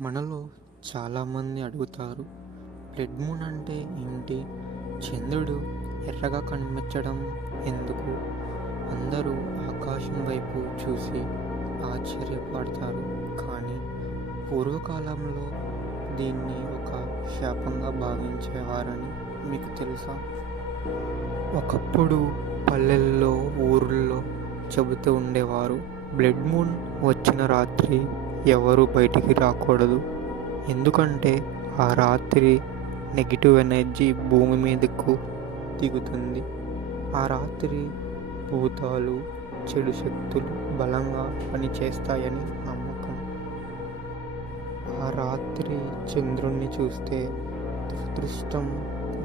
మనలో చాలామంది అడుగుతారు బ్లడ్ మూన్ అంటే ఏంటి? చంద్రుడు ఎర్రగా కనిపించడం ఎందుకు? అందరూ ఆకాశం వైపు చూసి ఆశ్చర్యపడతారు. కానీ పూర్వకాలంలో దీన్ని ఒక శాపంగా భావించేవారని మీకు తెలుసా? ఒకప్పుడు పల్లెల్లో ఊర్లో చెబుతూ ఉండేవారు బ్లడ్ మూన్ వచ్చిన రాత్రి ఎవరు బయటికి రాకూడదు. ఎందుకంటే ఆ రాత్రి నెగిటివ్ ఎనర్జీ భూమి మీదకు దిగుతుంది. ఆ రాత్రి భూతాలు చెడు శక్తులు బలంగా పనిచేస్తాయని నమ్మకం. ఆ రాత్రి చంద్రుణ్ణి చూస్తే దురదృష్టం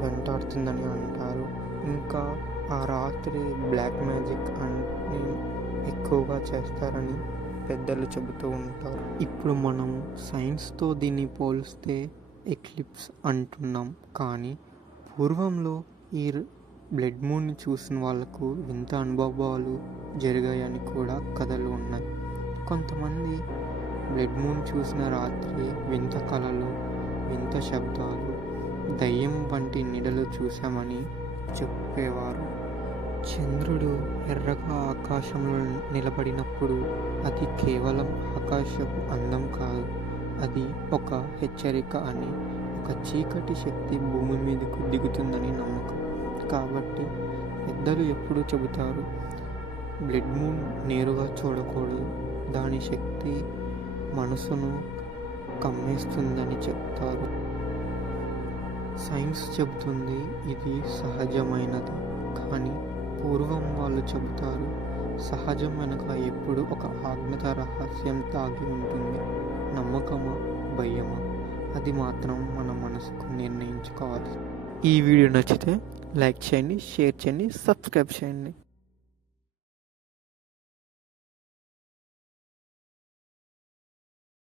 వెంటాడుతుందని అంటారు. ఇంకా ఆ రాత్రి బ్లాక్ మ్యాజిక్ అని ఎక్కువగా చేస్తారని పెద్దలు చెబుతూ ఉంటారు. ఇప్పుడు మనం సైన్స్తో దీన్ని పోలిస్తే ఎక్లిప్స్ అంటున్నాం. కానీ పూర్వంలో ఈ బ్లడ్ మూన్ని చూసిన వాళ్ళకు వింత అనుభవాలు జరిగాయని కూడా కథలు ఉన్నాయి. కొంతమంది బ్లడ్ మూన్ చూసిన రాత్రి వింత కళలు వింత శబ్దాలు దయ్యం వంటి నీడలు చూశామని చెప్పేవారు. చంద్రుడు ఎర్రగా ఆకాశంలో నిలబడినప్పుడు అది కేవలం ఆకాశపు అందం కాదు. అది ఒక హెచ్చరిక అని ఒక చీకటి శక్తి భూమి మీదకు దిగుతుందని నమ్మకం. కాబట్టి పెద్దలు ఎప్పుడూ చెబుతారు బ్లడ్ మూన్ నేరుగా చూడకూడదు. దాని శక్తి మనసును కమ్మేస్తుందని చెప్తారు. సైన్స్ చెబుతుంది ఇది సహజమైనది. కానీ పూర్వం వాళ్ళు చెబుతారు సహజం వెనుక ఎప్పుడు ఒక ఆజ్ఞత రహస్యం తాగి ఉంటుంది. నమ్మకమా? భయమా? అది మాత్రం మన మనసుకు నిర్ణయించుకోవాలి. ఈ వీడియో నచ్చితే లైక్ చేయండి షేర్ చేయండి సబ్స్క్రైబ్ చేయండి.